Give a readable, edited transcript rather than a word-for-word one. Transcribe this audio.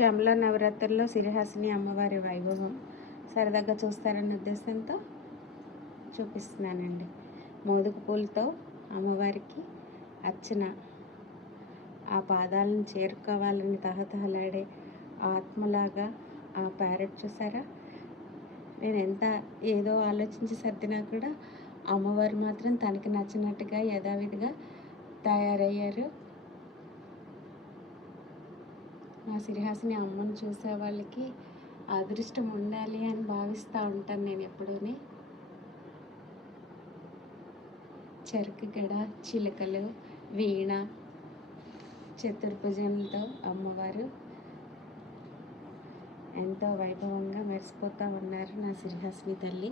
శ్యామల నవరాత్రుల్లో సిరిహాసిని అమ్మవారి వైభవం సరదాగా చూస్తారన్న ఉద్దేశంతో చూపిస్తున్నానండి. మోదుగు పూలతో అమ్మవారికి అర్చన, ఆ పాదాలను చేరుకోవాలని తహతహలాడే ఆత్మలాగా ఆ ప్యారెట్ చూసారా. నేను ఎంత ఏదో ఆలోచించి సర్దినా కూడా అమ్మవారు మాత్రం తనకి నచ్చినట్టుగా యథావిధిగా తయారయ్యారు. మా సిరిహాసిని అమ్మను చూసే వాళ్ళకి అదృష్టం ఉండాలి అని భావిస్తూ ఉంటాను నేను ఎప్పుడూని. చెరుకు గడ, చిలుకలు, వీణ, చతుర్భుజంతో అమ్మవారు ఎంతో వైభవంగా మెరిసిపోతూ ఉన్నారు నా సిరిహాసిని తల్లి.